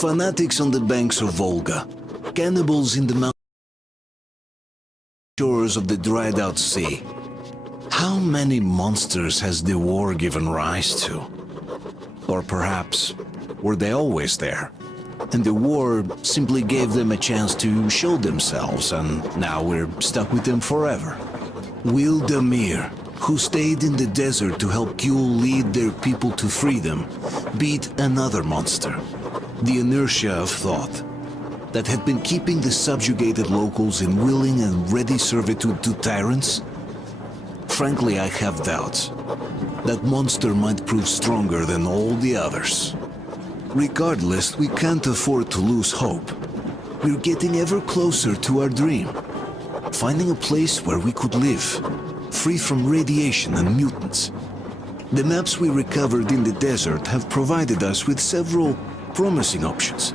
Fanatics on the banks of Volga, cannibals in the mountain shores of the dried-out sea. How many monsters has the war given rise to? Or perhaps, were they always there? And the war simply gave them a chance to show themselves, and now we're stuck with them forever. Will Damir, who stayed in the desert to help Kyul lead their people to freedom, beat another monster. The inertia of thought that had been keeping the subjugated locals in willing and ready servitude to tyrants? Frankly, I have doubts. That monster might prove stronger than all the others. Regardless, we can't afford to lose hope. We're getting ever closer to our dream. Finding a place where we could live, free from radiation and mutants. The maps we recovered in the desert have provided us with several promising options.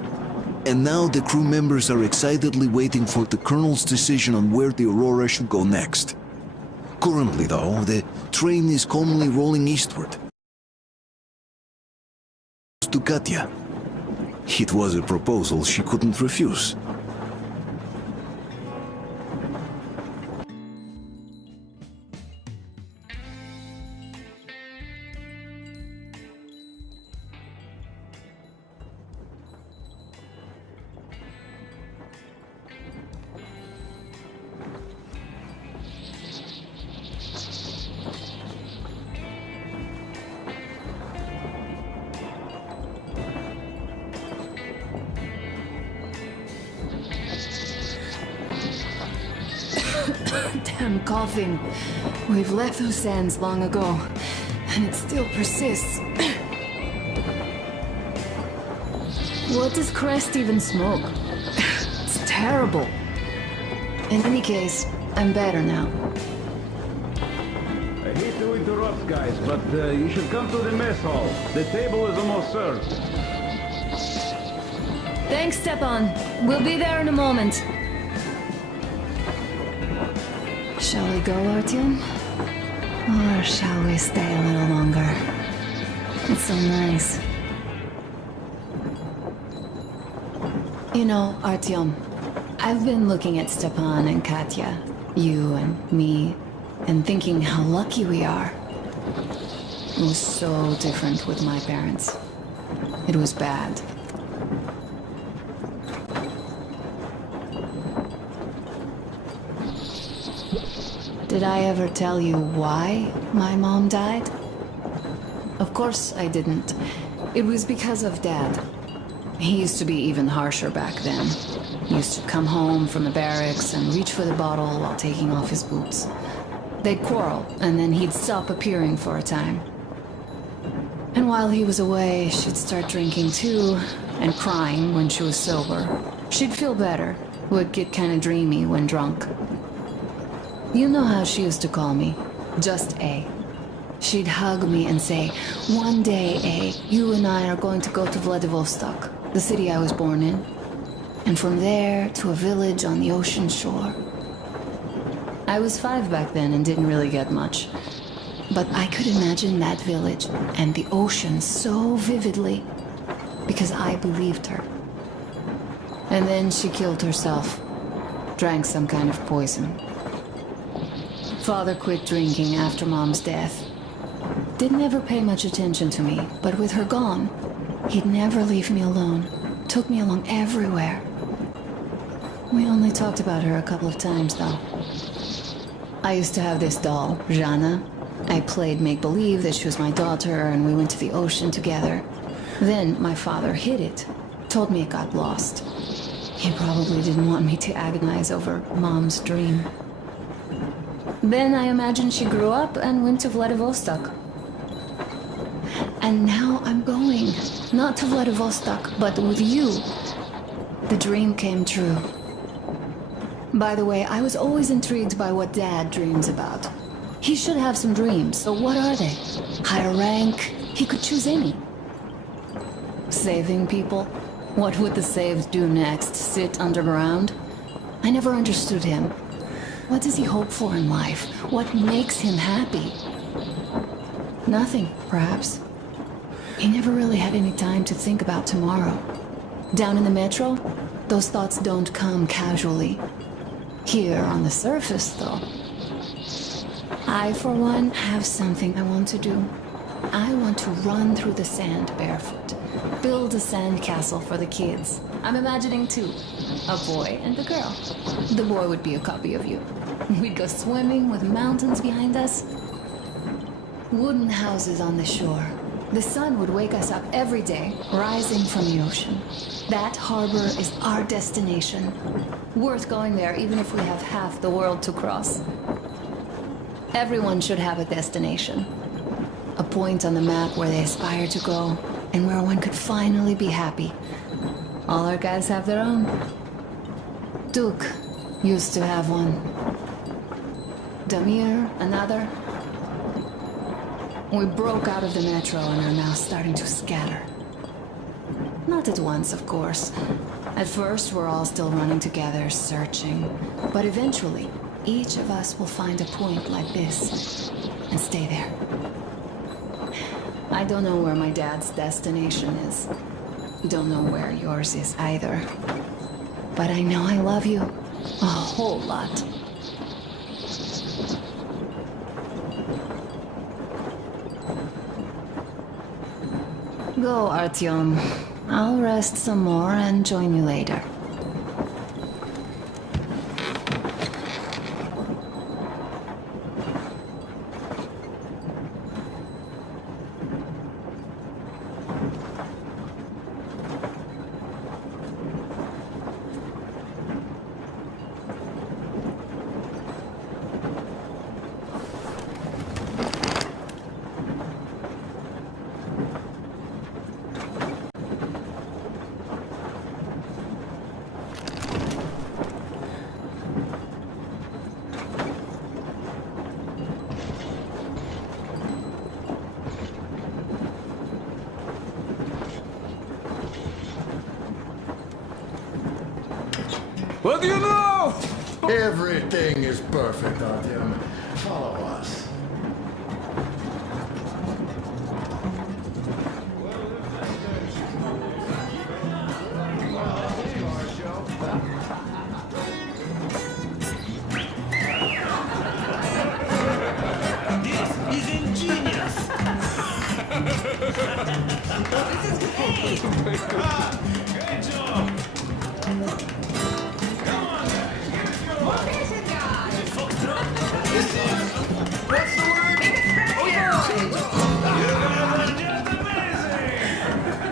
And now the crew members are excitedly waiting for the Colonel's decision on where the Aurora should go next. Currently, though, the train is calmly rolling eastward to Katya. It was a proposal she couldn't refuse. Damn coughing. We've left those sands long ago, and it still persists. What does Crest even smoke? It's terrible. In any case, I'm better now. I hate to interrupt, guys, but you should come to the mess hall. The table is almost served. Thanks, Stepan. We'll be there in a moment. Shall we go, Artyom? Or shall we stay a little longer? It's so nice. You know, Artyom, I've been looking at Stepan and Katya, you and me, and thinking how lucky we are. It was so different with my parents. It was bad. Did I ever tell you why my mom died? Of course I didn't. It was because of Dad. He used to be even harsher back then. He used to come home from the barracks and reach for the bottle while taking off his boots. They'd quarrel, and then he'd stop appearing for a time. And while he was away, she'd start drinking too, and crying when she was sober. She'd feel better, would get kinda dreamy when drunk. You know how she used to call me? Just A. She'd hug me and say, "One day, A, you and I are going to go to Vladivostok, the city I was born in. And from there to a village on the ocean shore." I was 5 back then and didn't really get much. But I could imagine that village and the ocean so vividly because I believed her. And then she killed herself. Drank some kind of poison. Father quit drinking after Mom's death. Didn't ever pay much attention to me, but with her gone, he'd never leave me alone. Took me along everywhere. We only talked about her a couple of times, though. I used to have this doll, Jana. I played make-believe that she was my daughter, and we went to the ocean together. Then my father hid it. Told me it got lost. He probably didn't want me to agonize over Mom's dream. Then I imagine she grew up and went to Vladivostok. And now I'm going. Not to Vladivostok, but with you. The dream came true. By the way, I was always intrigued by what Dad dreams about. He should have some dreams, but what are they? Higher rank? He could choose any. Saving people? What would the saved do next? Sit underground? I never understood him. What does he hope for in life? What makes him happy? Nothing, perhaps. He never really had any time to think about tomorrow. Down in the metro, those thoughts don't come casually. Here on the surface, though, I, for one, have something I want to do. I want to run through the sand barefoot, build a sand castle for the kids. I'm imagining two, a boy and a girl. The boy would be a copy of you. We'd go swimming with mountains behind us. Wooden houses on the shore. The sun would wake us up every day, rising from the ocean. That harbor is our destination. Worth going there even if we have half the world to cross. Everyone should have a destination. A point on the map where they aspire to go, and where one could finally be happy. All our guys have their own. Duke used to have one. Damir, another. We broke out of the metro and are now starting to scatter. Not at once, of course. At first, we're all still running together, searching. But eventually, each of us will find a point like this and stay there. I don't know where my dad's destination is. Don't know where yours is either. But I know I love you a whole lot. Go, Artyom. I'll rest some more and join you later. What do you know? Everything is perfect, Artyom. Follow us. This is ingenious. This is great. Great job. What's the word?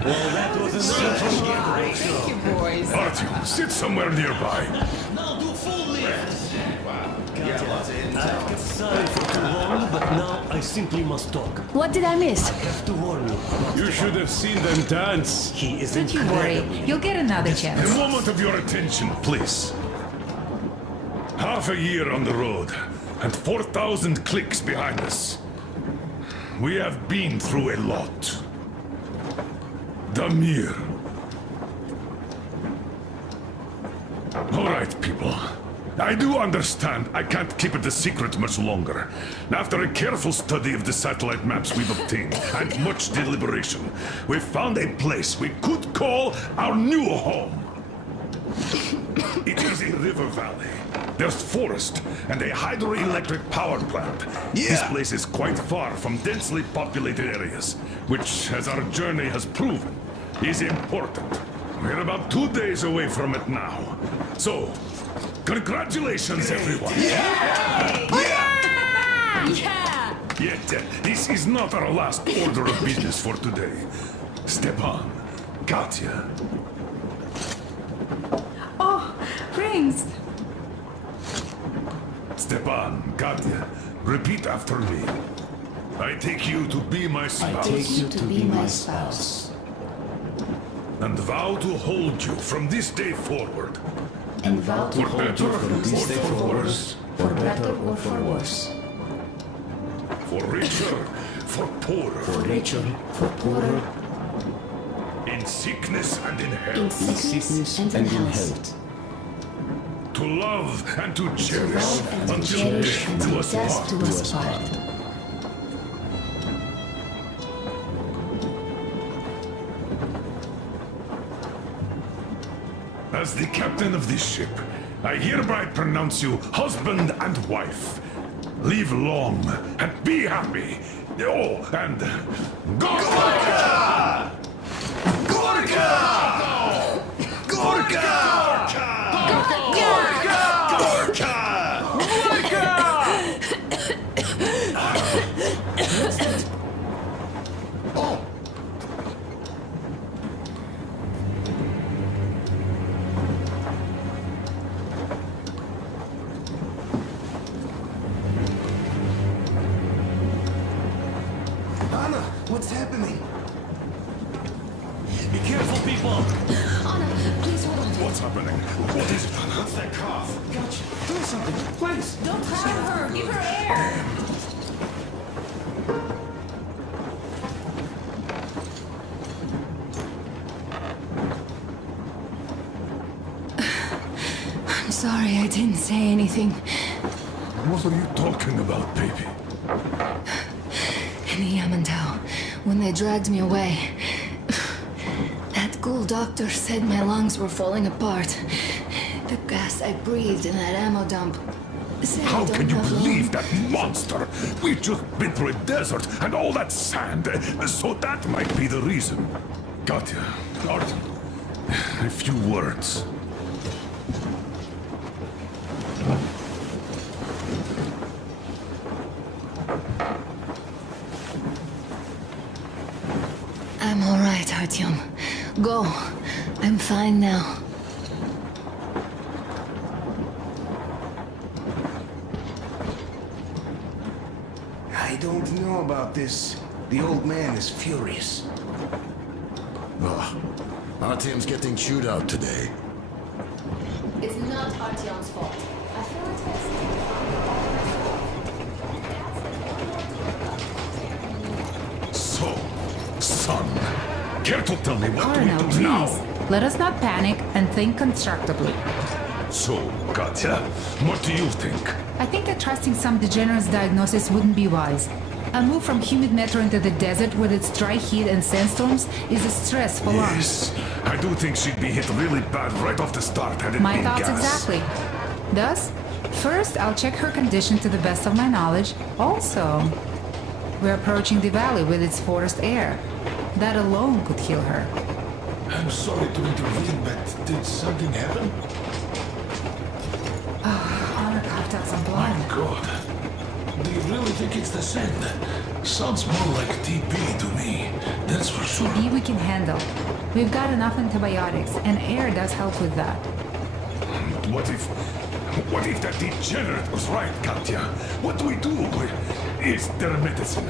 That was an Artyom, sit somewhere nearby. Now do full lift. I've kept silent for too long, but now I simply must talk. What did I miss? I have to warn you. You should have seen them dance. He is Don't you worry. incredible. You'll get another A chance. moment of your attention, please. Half a year on the road, and 4,000 clicks behind us. We have been through a lot. Damir. All right, people. I do understand I can't keep it a secret much longer. After a careful study of the satellite maps we've obtained, and much deliberation, we've found a place we could call our new home. It is a river valley. There's forest and a hydroelectric power plant. This place is quite far from densely populated areas, which, as our journey has proven, is important. We're about 2 days away from it now. So, congratulations, everyone. Yeah! Yet, this is not our last order of business for today. Stepan, Katya, Oh, rings. Stepan, Katya, repeat after me. I take you to be my spouse. You to be my spouse. And vow to hold you from this day forward. And vow to For hold better you from or this day for forward, worse. for better or for worse. For richer, for poorer. For richer, for poorer, In sickness and in in health. sickness and in health. To love and to To cherish love and to until cherish death do until us death part. do us part. As the captain of this ship, I hereby pronounce you husband and wife. Live long and be happy. Oh, and Gorka! Gorka! Gorka! Oh! Anna, what's happening? Be careful, people! Anna, please hold on. What's happening? What is it? What's that cough? Gotcha. Do something, please. Don't crowd her. Give her air. I'm sorry I didn't say anything. What are you talking about, baby? In the Yamantau, when they dragged me away, that ghoul doctor said my lungs were falling apart. The gas I breathed in that ammo dump. Said I How don't can you have long. believe that monster? We've just been through a desert and all that sand, so that might be the reason. Katya, Artem, a few words. I'm all right, Artyom. Go. I'm fine now. I don't know about this. The old man is furious. Ugh. Artyom's getting chewed out today. It's not Artyom's fault. I feel it's So, son, care to tell me what Colonel, we do please. now? Let us not panic and think constructively. So, Katya, what do you think? I think that trusting some degenerate's diagnosis wouldn't be wise. A move from humid metro into the desert with its dry heat and sandstorms is a stress for lungs. Yes, I do think she'd be hit really bad right off the start had it My been thoughts gas. exactly. Thus, first I'll check her condition to the best of my knowledge. Also, we're approaching the valley with its forest air. That alone could heal her. I'm sorry to intervene, but did something happen? Honor coughed out some blood. My God. Do you really think it's the sand? Sounds more like TB to me. That's for sure. TB we can handle. We've got enough antibiotics, and air does help with that. What if that degenerate was right, Katya? What do we do? Is there a medicine?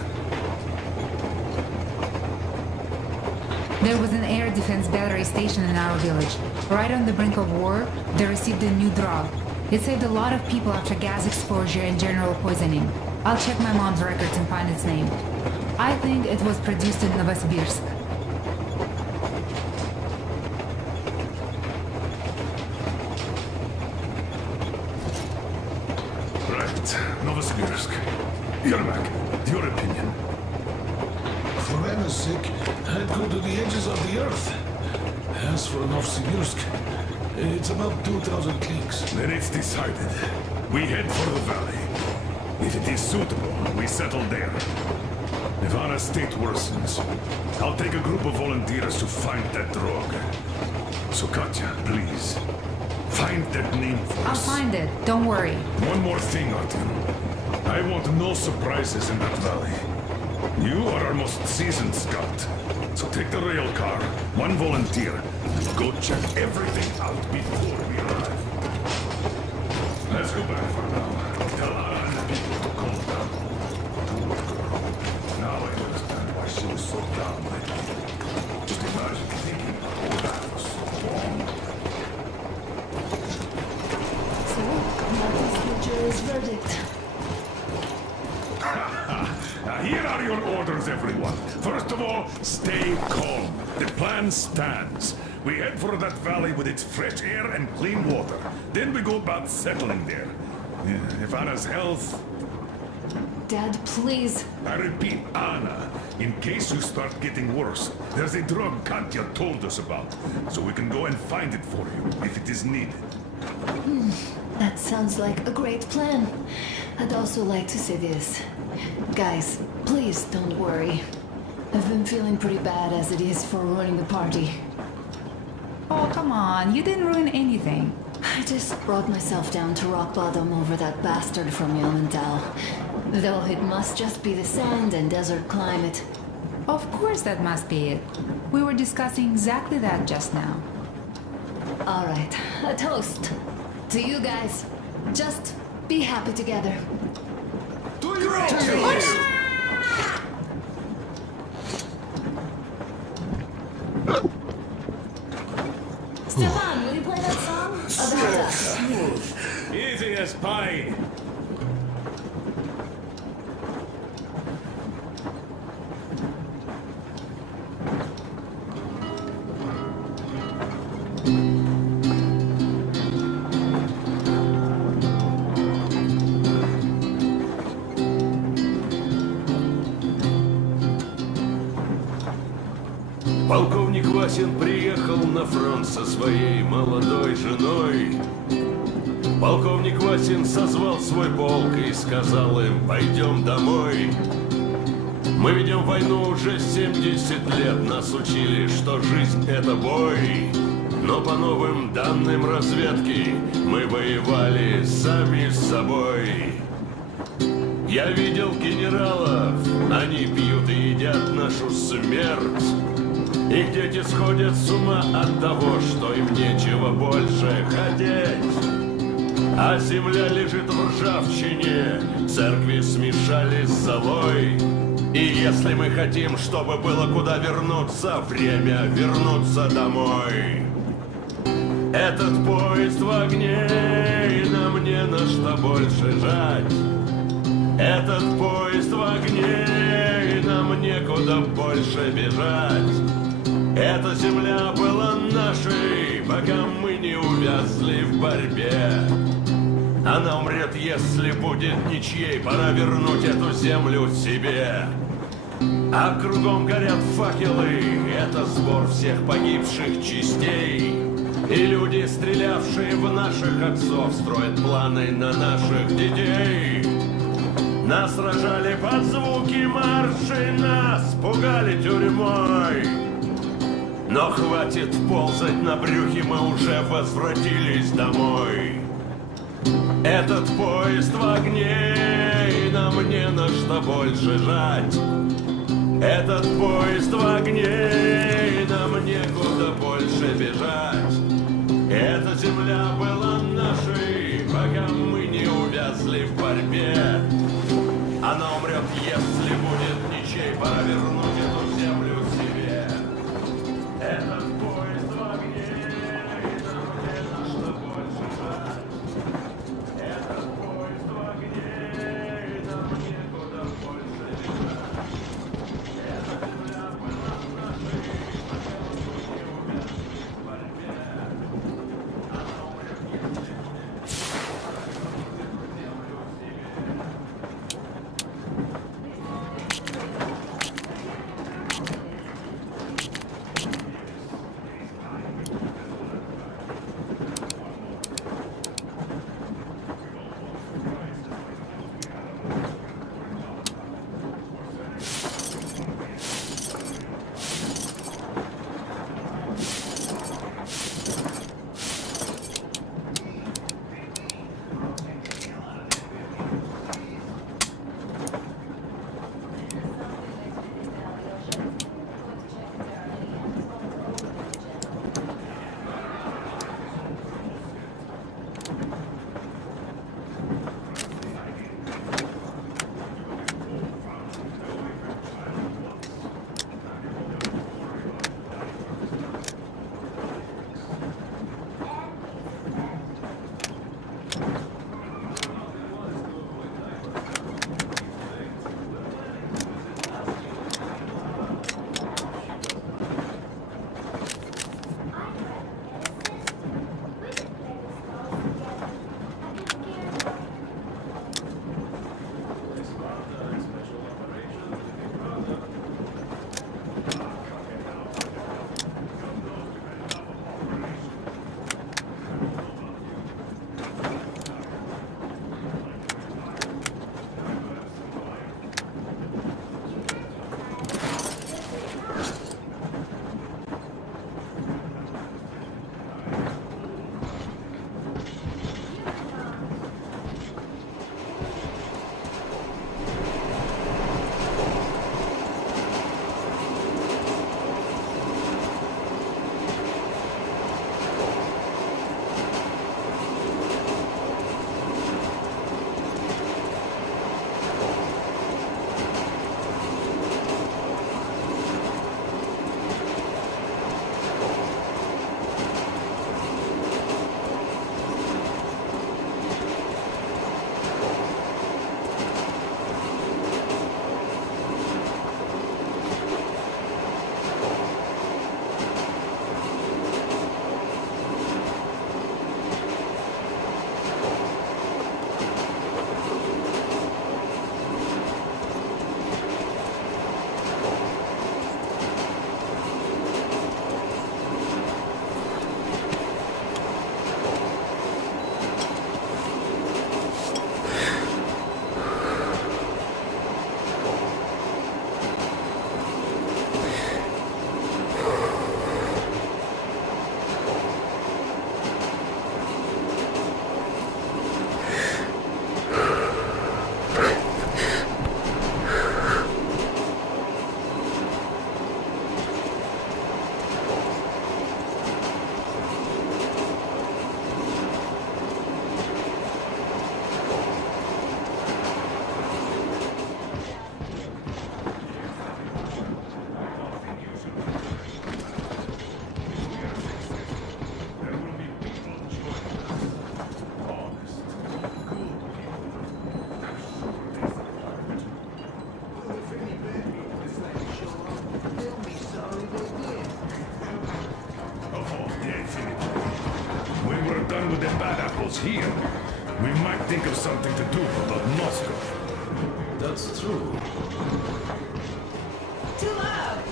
There was an air defense battery station in our village. Right on the brink of war, they received a new drug. It saved a lot of people after gas exposure and general poisoning. I'll check my mom's records and find its name. I think it was produced in Novosibirsk. Right, Novosibirsk. Yermak, your opinion? For Anna's sake, I'd go to the edges of the earth. As for Novosibirsk, it's about 2,000 clicks. Then it's decided. We head for the valley. If it is suitable, we settle there. If Anna's state worsens, I'll take a group of volunteers to find that drug. So Katya, please, find that name for I'll us. find it, don't worry. One more thing, Artyom. I want no surprises in that valley. You are our most seasoned scout. So take the rail car, one volunteer, and go check everything out before we arrive. Let's go back for now. Tell Anna and the people to calm down. Poor girl. Now I understand why she was so down lately. Just imagine thinking about all that for so long. So, what is the jury's verdict? Now, here are your orders, everyone. First of all, stay calm. The plan stands. We head for that valley with its fresh air and clean water. Then we go about settling there. If Anna's health... Dad, please. I repeat, Anna, in case you start getting worse, there's a drug Katya told us about, so we can go and find it for you if it is needed. That sounds like a great plan. I'd also like to say this. Guys, please don't worry. I've been feeling pretty bad as it is for ruining the party. Oh, come on. You didn't ruin anything. I just brought myself down to rock bottom over that bastard from Yonental. Though it must just be the sand and desert climate. Of course that must be it. We were discussing exactly that just now. All right, a toast. To you guys. Just be happy together. Stefan, will you play that song? About us. Easy as pie. Полковник Васин приехал на фронт со своей молодой женой. Полковник Васин созвал свой полк и сказал им: пойдем домой. Мы ведем войну уже 70 лет, нас учили, что жизнь это бой. Но по новым данным разведки мы воевали сами с собой. Я видел генералов, они пьют и едят нашу смерть. Их дети сходят с ума от того, что им нечего больше хотеть. А земля лежит в ржавчине, церкви смешались с золой. И если мы хотим, чтобы было куда вернуться, время вернуться домой. Этот поезд в огне, и нам не на что больше жать. Этот поезд в огне, и нам некуда больше бежать. Эта земля была нашей, пока мы не увязли в борьбе. Она умрет, если будет ничьей, пора вернуть эту землю себе. А кругом горят факелы, это сбор всех погибших частей. И люди, стрелявшие в наших отцов, строят планы на наших детей. Нас сражали под звуки маршей, нас пугали тюрьмой. Но хватит ползать на брюхе, мы уже возвратились домой. Этот поезд в огне, и нам не на что больше жать. Этот поезд в огне, и нам некуда больше бежать. Эта земля была нашей, пока мы не увязли в борьбе. Она умрет, если будет ничей, пора вернуть эту землю себе. Этот поезд в огне, и нам не на что больше жать. Этот поезд в огне, и нам некуда больше бежать. Эта земля была нашей, пока мы не увязли в борьбе. Она умрет, если будет ничей, пора вернуть эту землю себе. here, we might think of something to do about Moscow. That's true. Too loud!